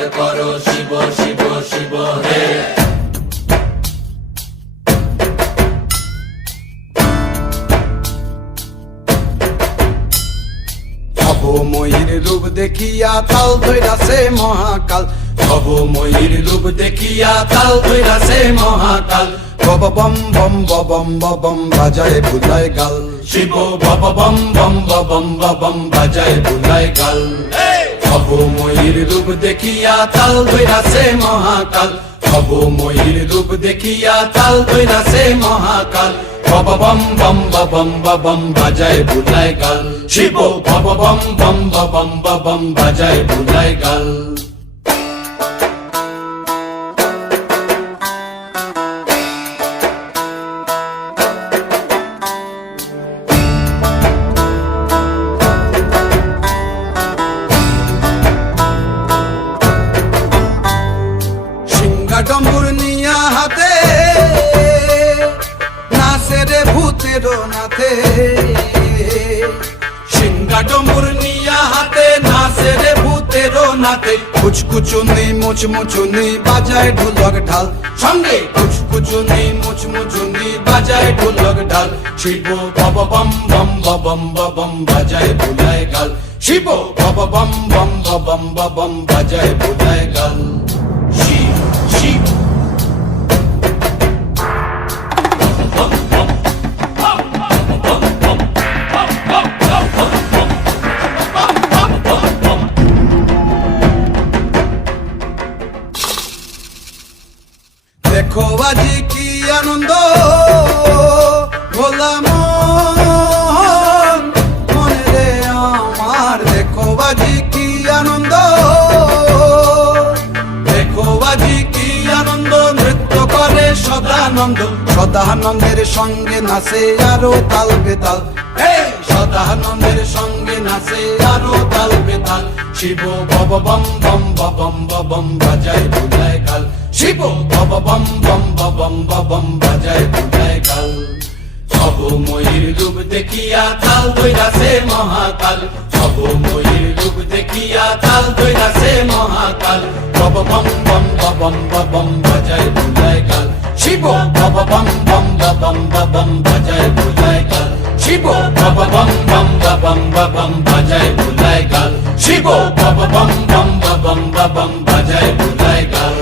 নমস্কার করো শিব শিব শিব হে। ভবময়ীর রূপ দেখিয়া তাল ধৈরাছে মহাকাল, ভবময়ীর রূপ দেখিয়া তাল ধইরাছে মহাকাল। বব বম বম বম বম বাজায় বুলায় গাল, শিব বব বম বম বম বম বাজায় বুলায় গাল। ভবময়ীর রূপ দেখিয়া তাল ধইরাছে মহাকাল, ভবময়ীর রূপ দেখিয়া তাল ধইরাছে মহাকাল। বব বম বম বম বাজায় বুলায় গাল, শিব বব বম বম বম বাজায় বুলায় গাল। ডম্বুর নিয়া হাতে নাচে রে ভূতের নাথে, সিংহা ডম্বুর নিয়া হাতে নাচে রে ভূতের নাতে। কুচকুচুনি মুচমুচুনি বাজায় ঢোলক ঢাল, সঙ্গে কুচকুচুনি মুচমুচুনি বাজায় ঢোলক ঢাল। শিব বব বম বম বাজায় বুলায় গাল, শিব বব বম বম বাজায় বুলায় গাল। শিব শিব দেখো আজি কি আনন্দ ভোলা মনে রে আমার, দেখো আজি কি আনন্দ, দেখো আজি কি আনন্দ, নৃত্য করে সদানন্দ। সদানন্দের সঙ্গে নাচে আরো তাল বেতাল, সদানন্দের সঙ্গে নাচে আরো তাল বেতাল। শিব বব বম বম বাজায় বুলায় গাল, শিব বব বম বম বাজায় বুলায় গাল। ভবময়ীর রূপ দেখিয়া তাল ধইরাছে মহাকাল, ভবময়ীর রূপ দেখিয়া তাল ধইরাছে মহাকাল। বব বম বম বাজায় বুলায় গাল, শিব বব বম বম বাজায় বুলায় গাল, শিব বব বম বম বাজায় বুলায় গাল, শিব বব বম বম বাজায় বুলায় গাল।